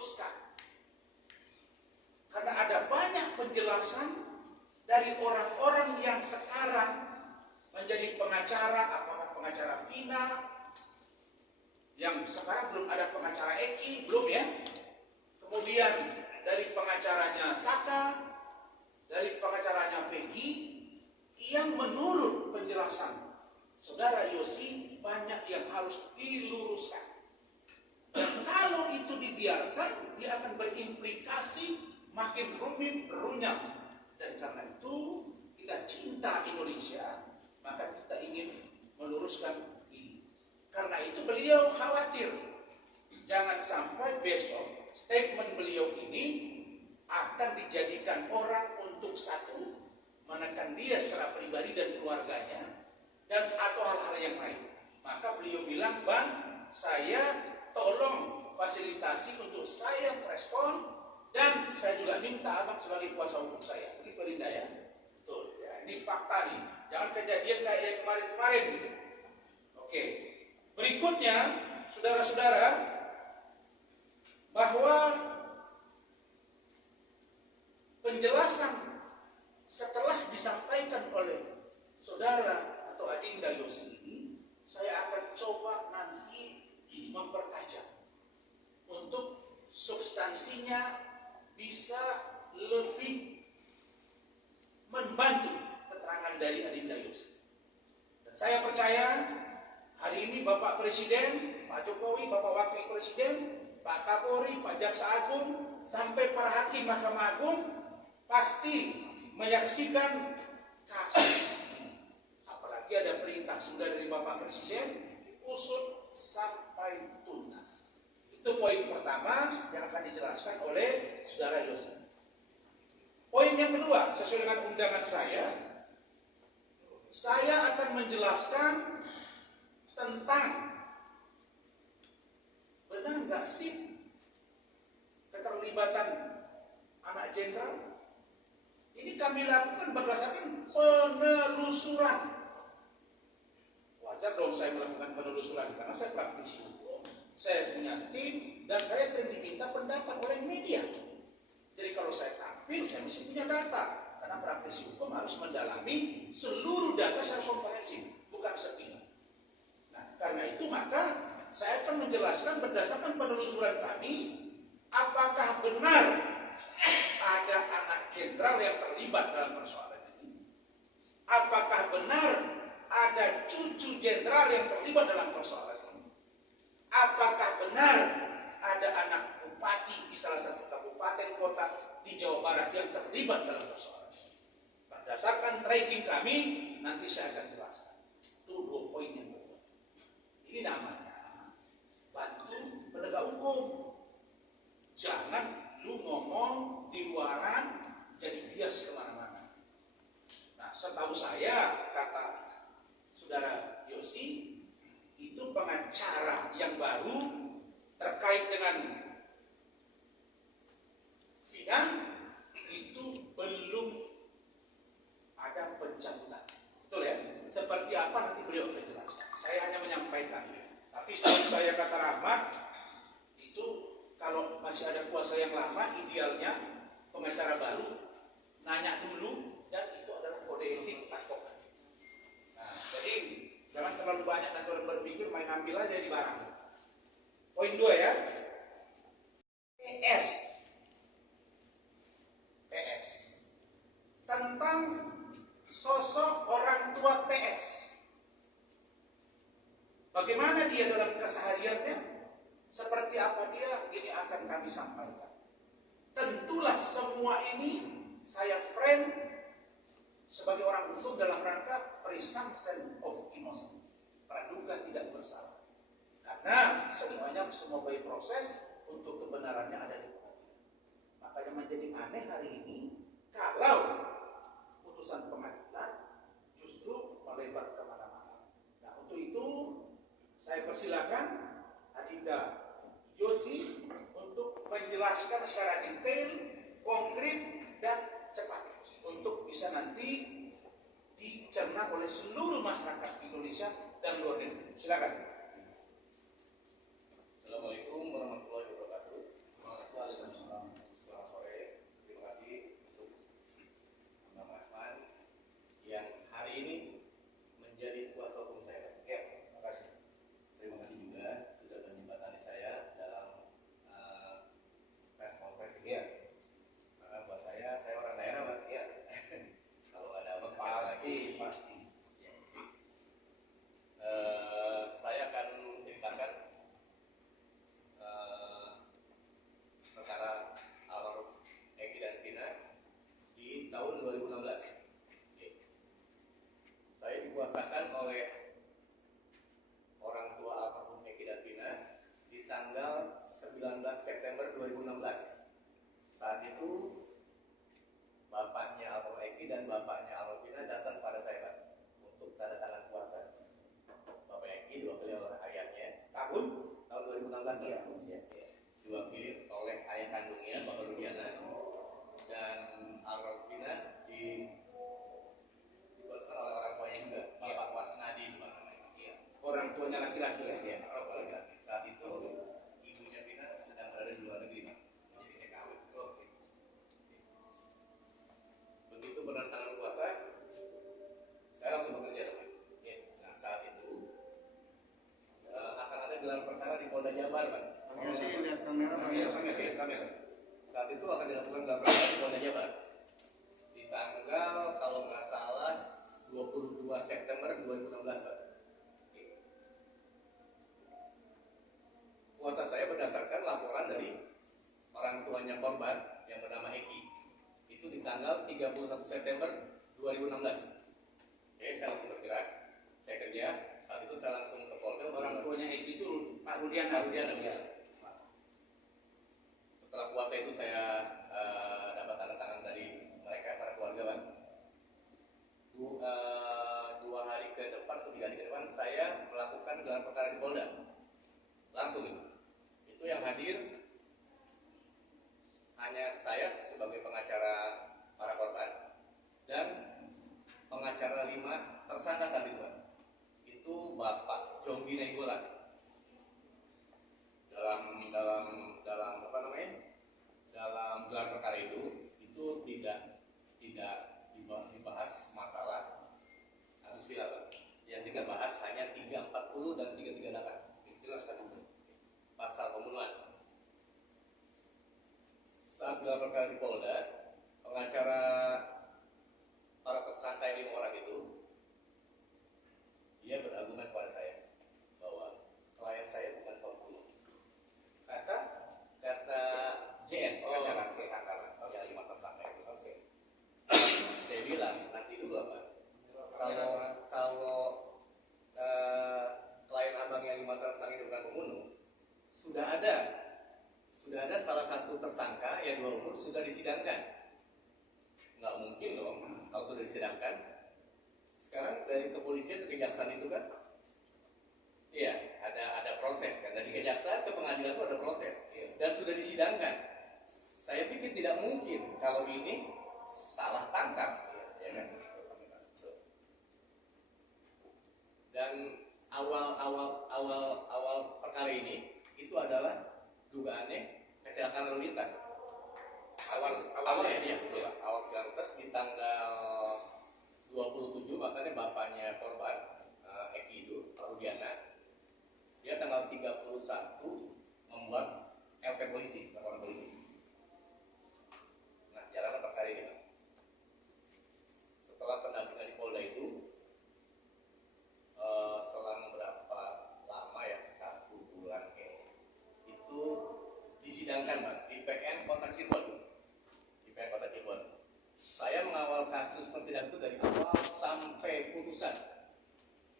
diluruskan. Karena ada banyak penjelasan dari orang-orang yang sekarang menjadi pengacara, apakah pengacara Vina, yang sekarang belum ada pengacara Eki, belum ya. Kemudian dari pengacaranya Saka, dari pengacaranya Peggy, yang menurut penjelasan Saudara Yosi banyak yang harus diluruskan. Dan kalau itu dibiarkan, dia akan berimplikasi makin rumit, runyam. Dan karena itu kita cinta Indonesia, maka kita ingin meluruskan ini. Karena itu beliau khawatir jangan sampai besok statement beliau ini akan dijadikan orang untuk satu, menekan dia secara pribadi dan keluarganya, dan atau hal-hal yang lain. Maka beliau bilang, Bang, saya tolong fasilitasi untuk saya preskon, dan saya juga minta abang sebagai kuasa hukum saya. Begitu Linda ya? Betul. Ya, ini fakta nih. Jangan kejadian kayak yang kemarin-kemarin gitu. Oke. Berikutnya, saudara-saudara, bahwa penjelasan setelah disampaikan oleh saudara atau Adinda Yosi ini, saya akan coba nanti mempertajam untuk substansinya bisa lebih membantu keterangan dari Adinda Yosi. Dan saya percaya hari ini Bapak Presiden, Pak Jokowi, Bapak Wakil Presiden, Pak Kapolri, Pak Jaksa Agung, sampai para hakim Mahkamah Agung pasti menyaksikan kasus. Apalagi ada perintah sudah dari Bapak Presiden, usut sampai tuntas. Itu poin pertama yang akan dijelaskan oleh Saudara Yosi. Poin yang kedua, sesuai dengan undangan saya akan menjelaskan tentang benar nggak sih keterlibatan anak jenderal. Ini kami lakukan berdasarkan penelusuran. Wajar dong saya melakukan penelusuran karena saya praktisi hukum, saya punya tim, dan saya sering diminta pendapat oleh media. Jadi kalau saya tampil, saya mesti punya data. Karena praktisi hukum harus mendalami seluruh data secara komprehensif, bukan sepihak. Nah, karena itu maka saya akan menjelaskan berdasarkan penelusuran kami, apakah benar ada anak jenderal yang terlibat dalam persoalan ini? Apakah benar ada cucu jenderal yang terlibat dalam persoalan ini? Apakah benar ada anak bupati di salah satu kabupaten kota di Jawa Barat yang terlibat dalam persoalan ini? Berdasarkan tracking kami, nanti saya akan jelaskan. Itu 2 poin yang kedua. Ini namanya bantu penegak hukum. Jangan lu ngomong di luaran jadi bias kemana-mana. Nah, setahu saya, kata Saudara Yosi, itu pengacara yang baru terkait dengan Vina itu belum ada pencabutan. Betul ya? Seperti apa nanti beliau akan jelaskan. Saya hanya menyampaikan. Tapi setahu saya, kata Rahmat, itu kalau masih ada kuasa yang lama, idealnya pengacara baru nanya dulu, dan itu adalah kode etik advokat. Nah, jadi jangan terlalu banyak nanti orang berpikir main ambil aja di barang. Poin 2 ya. PS tentang sosok orang tua PS. Bagaimana dia dalam kesehariannya? Seperti apa dia? Ini akan kami sampaikan. Tentulah semua ini saya frame sebagai orang hukum dalam rangka presumption of innocence, praduga tidak bersalah. Karena semuanya semua by proses untuk kebenarannya ada di pengadilan. Makanya menjadi aneh hari ini kalau putusan pengadilan justru melebar kemana-mana. Nah, untuk itu saya persilakan Adinda Yosi untuk menjelaskan secara detail, konkret, dan cepat untuk bisa nanti dicerna oleh seluruh masyarakat Indonesia dan luar negeri. Silakan. Assalamualaikum warahmatullahi wabarakatuh. September 2016. Saat itu bapaknya Almarhum Eki dan bapaknya Almarhum datang pada saya, Pak, untuk tanda tangan kuasa. Bapak Eki diwakili oleh ayahnya. Tahun? Tahun 2016. Iya. Diwakili oleh ayah kandungnya Bapak Rudiana, dan Almarhum dikuasakan oleh orang tuanya juga, Bapak Wasnadi namanya. Iya. Orang tuanya laki-laki ya? Iya, orang tua laki-laki. Saat itu ibunya Vina sedang berada di luar negeri, Pak. Jadi TKW. Begitu penantangan kuasa, saya langsung bekerja, Pak. Nah, saat itu akan ada gelar perkara di Polda Jabar, Pak. Saya sih lihat kamera Kamera. Saat itu akan dilakukan gelar perkara di Polda Jabar di tanggal, kalau nggak salah, 22 September 2016, Pak. Kuasa saya berdasarkan laporan dari orang tuanya korban yang bernama Eki. Itu di tanggal 31 September 2016. Oke, saya langsung bergerak, saya kerja. Saat itu saya langsung ke Polda. Orang tuanya Eki itu Pak Rudiana. Pak Rudiana, Iya. Setelah puasa itu saya dapat tanda tangan dari mereka, para keluarga, Pak. 2 hari ke depan atau 3 hari ke depan saya melakukan gelar perkara di Polda. Langsung itu yang hadir hanya saya sebagai pengacara para korban dan pengacara 5 tersangka saat itu, Pak. Itu Bapak Jonggi Nainggolan. Dalam apa namanya? Dalam gelar perkara itu tidak dibahas masalah asusila, Pak. Yang dibahas hanya 340 dan 338. Jelaskan dulu. Pasal pembunuhan. Saat gelar perkara di Polda, pengacara para tersangka yang 5 orang itu, dia berargumen kepada saya bahwa klien saya bukan pembunuh. Kata JN, pengacara tersangka yang 5 tersangka itu. Oke. Saya bilang nanti dulu, Pak. Kalau klien abang yang 5 tersangka itu bukan pembunuh, sudah ada salah satu tersangka yang 2 umur sudah disidangkan. Nggak mungkin dong kalau sudah disidangkan. Sekarang dari kepolisian ke kejaksaan itu kan, iya ada proses kan. Dari kejaksaan ke pengadilan itu ada proses dan sudah disidangkan. Saya pikir tidak mungkin kalau ini salah tangkap, ya kan? Dan awal perkara ini itu adalah dugaannya kecelakaan lalu lintas. Awalnya ya, betul, Pak. Awal kecelakaan lalu lintas di tanggal 27, makanya bapaknya korban Eki itu, Pak Rudiana, dia tanggal 31 membuat LP polisi, laporan polisi. Nah, jalan perkara ini, Pak. Setelah pendampingan di Polda itu, selang berapa lama ya, 1 bulan kayaknya, itu disidangkan, Pak, di PN Kota Cirebon. Di PN Kota Cirebon. Saya mengawal kasus persidangan itu dari awal sampai putusan.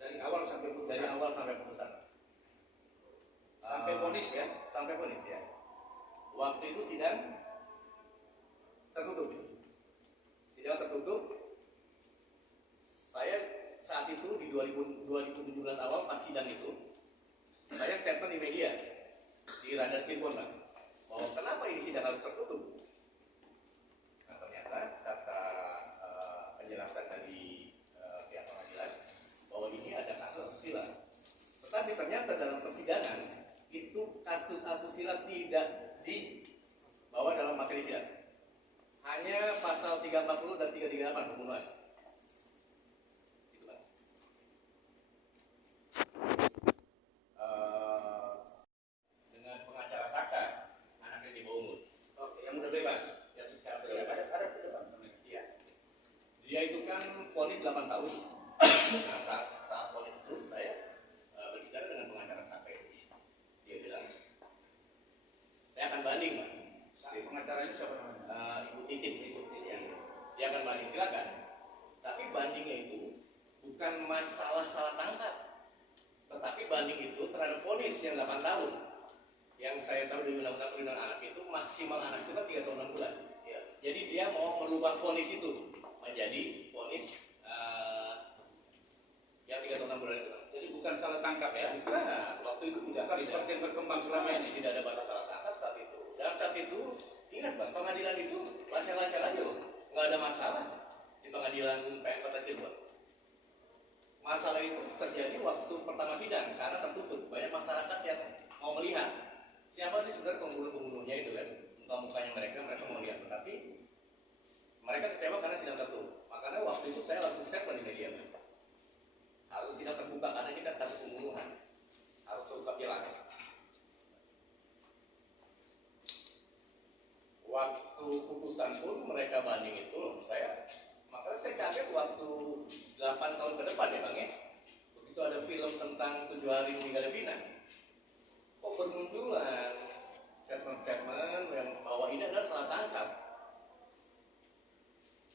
Dari awal sampai putusan. Dari awal sampai putusan. Sampai vonis ya? Sampai vonis ya. Waktu itu sidang tertutup. Sidang tertutup. Saya saat itu di 2017 awal pas sidang itu, saya statement di media di Radar Cirebon, Pak, bahwa kenapa ini sidang harus tertutup. Nah, ternyata kata penjelasan dari pihak pengadilan bahwa ini ada kasus asusila. Tetapi ternyata dalam persidangan itu kasus asusila tidak dibawa dalam materi sidang. Hanya pasal 340 dan 338 pembunuhan. Itu, Pak. Dengan pengacara Saka, anaknya di bawah umur. Oke, yang udah bebas. Ya, susah Ya, bebas. ada ke depan. Iya. Dia itu kan vonis 8 tahun. Nah, saat vonis itu saya berbicara dengan pengacara sampai dia bilang, saya akan banding, Pak. Pengacaranya siapa namanya? Ibu Titin. Ya. Dia akan banding, silakan. Tapi bandingnya itu bukan masalah salah tangkap, tetapi banding itu terhadap vonis yang 8 tahun. yang saya tahu di undang-undang perlindungan anak itu maksimal anak itu kan 3 tahun 6 bulan. Ya. Jadi dia mau merubah vonis itu menjadi vonis yang 3 tahun 6 bulan itu. Jadi bukan salah tangkap ya. Nah, waktu itu Bukan seperti yang berkembang selama ini. tidak ada batas salah tangkap saat itu. Dan saat itu ingat bang, pengadilan itu lancar-lancar aja loh, nggak ada masalah di pengadilan PN Kota Cirebon. Masalah itu terjadi waktu pertama sidang karena tertutup, banyak masyarakat yang mau melihat siapa sih sebenarnya pembunuh-pembunuhnya itu kan, muka-mukanya mereka mau lihat, tetapi mereka kecewa karena sidang tertutup. Makanya waktu itu saya langsung statement di media, harus sidang terbuka karena ini kan kasus pembunuhan, harus terungkap jelas. Waktu putusan pun mereka banding itu, makanya saya kaget waktu 8 tahun ke depan ya bang ya, begitu ada film tentang 7 hari meninggalnya Vina, kok bermunculan statement-statement yang bahwa ini adalah salah tangkap.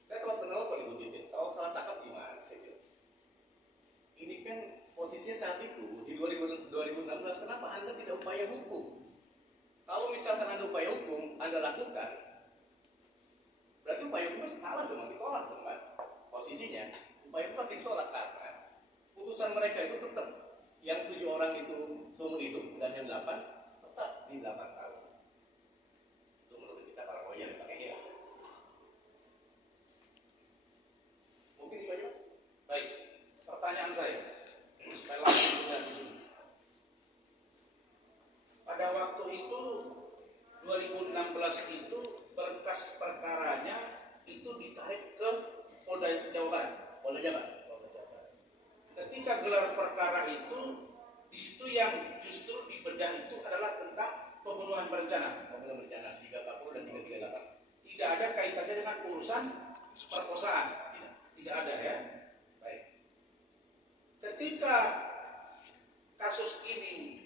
Saya sempat menelpon Ibu Titin, kalau salah tangkap gimana sih? Ini kan posisinya saat itu di 2016, kenapa Anda tidak upaya hukum? Kalau misalkan ada upaya hukum Anda lakukan, berarti upaya hukum kalah dong, ditolak dong kan? Posisinya upaya hukum pasti ditolak karena putusan mereka itu tetap yang 7 orang itu seumur hidup dan yang 8 tetap di 8 tahun. Itu menurut kita para lawyer ya. Iya. Mungkin itu aja. Baik. Pertanyaan saya. Saya langsung dengan di sini. Pada waktu itu 2016 itu berkas perkaranya itu ditarik ke Polda Jawa Barat. Polda Jabar. Ketika gelar perkara itu, di situ yang justru dibedah itu adalah tentang pembunuhan berencana. Pembunuhan berencana 340 dan 338. Tidak ada kaitannya dengan urusan perkosaan. Tidak ada ya. Baik. Ketika kasus ini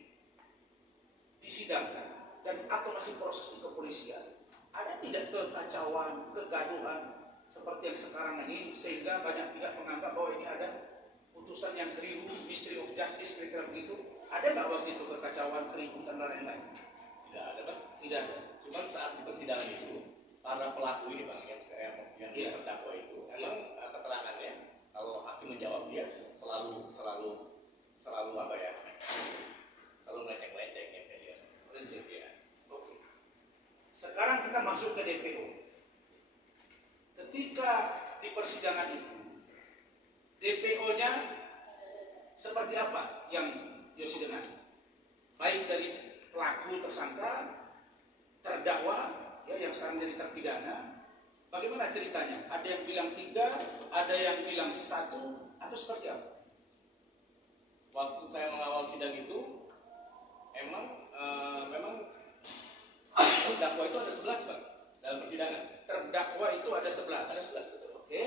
disidangkan dan atau masih proses di kepolisian, ada tidak kekacauan, kegaduhan seperti yang sekarang ini sehingga banyak pihak menganggap bahwa ini ada putusan yang keliru, mystery of justice kira-kira begitu? Ada nggak waktu itu kekacauan, keributan dan lain-lain? Tidak ada bang. Tidak ada. Cuman saat di persidangan itu para pelaku ini bang yang Iya. terdakwa itu Iya. memang keterangannya kalau hakim menjawab dia selalu apa ya, selalu melenceng-lenceng ya saya lihat. Melenceng. Ya. Oke. Sekarang kita masuk ke DPO. Ketika di persidangan itu, DPO-nya seperti apa yang disidangkan? Baik dari pelaku tersangka, terdakwa, ya yang sekarang jadi terpidana. Bagaimana ceritanya? Ada yang bilang 3, ada yang bilang 1, atau seperti apa? Waktu saya mengawal sidang itu memang terdakwa itu ada 11 bang dalam persidangan. Terdakwa itu ada 11. Ada 11 betul. Oke.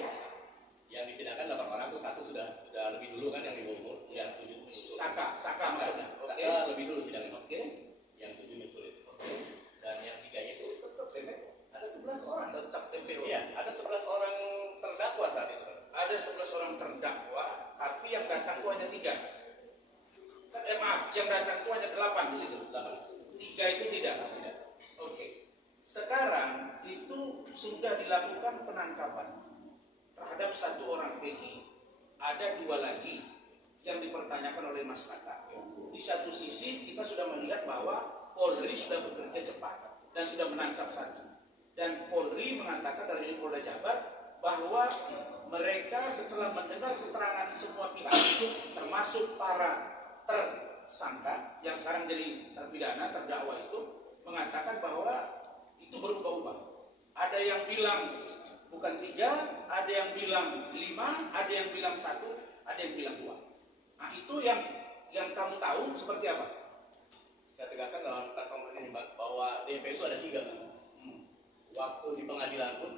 Yang disidangkan 8 orang itu 1 sudah lebih dulu kan yang di umur, yang 7 nyusul. Saka maksudnya. Oke. Saka lebih dulu sidangnya. Oke. Yang 7 nyusul itu. Dan yang 3-nya itu tetap DPO. Ada 11 orang. Tetap DPO. Iya, ada 11 orang terdakwa saat itu. Ada 11 orang terdakwa, tapi yang datang itu hanya 3. Maaf, yang datang itu hanya 8 di situ. 8. 3 itu tidak. Tidak. Oke. Sekarang itu sudah dilakukan penangkapan terhadap 1 orang PG. Ada 2 lagi yang dipertanyakan oleh masyarakat. Di satu sisi kita sudah melihat bahwa Polri sudah bekerja cepat dan sudah menangkap 1. Dan Polri mengatakan dari Polda Jabar bahwa mereka setelah mendengar keterangan semua pihak, termasuk para tersangka yang sekarang jadi terpidana, terdakwa itu, mengatakan bahwa itu berubah-ubah. Ada yang bilang bukan 3, ada yang bilang 5, ada yang bilang 1, ada yang bilang 2. Nah itu yang kamu tahu seperti apa? Saya tegaskan dalam tas konferensi ini Bang, bahwa DP itu ada 3 Bang. Waktu di pengadilan pun,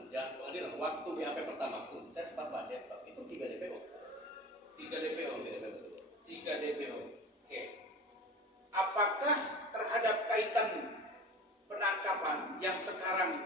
waktu di AP pertama pun, saya sempat baca itu 3 DPO. 3 DPO. 3 DPO betul. 3 DPO. Oke. Apakah terhadap kaitan penangkapan yang sekarang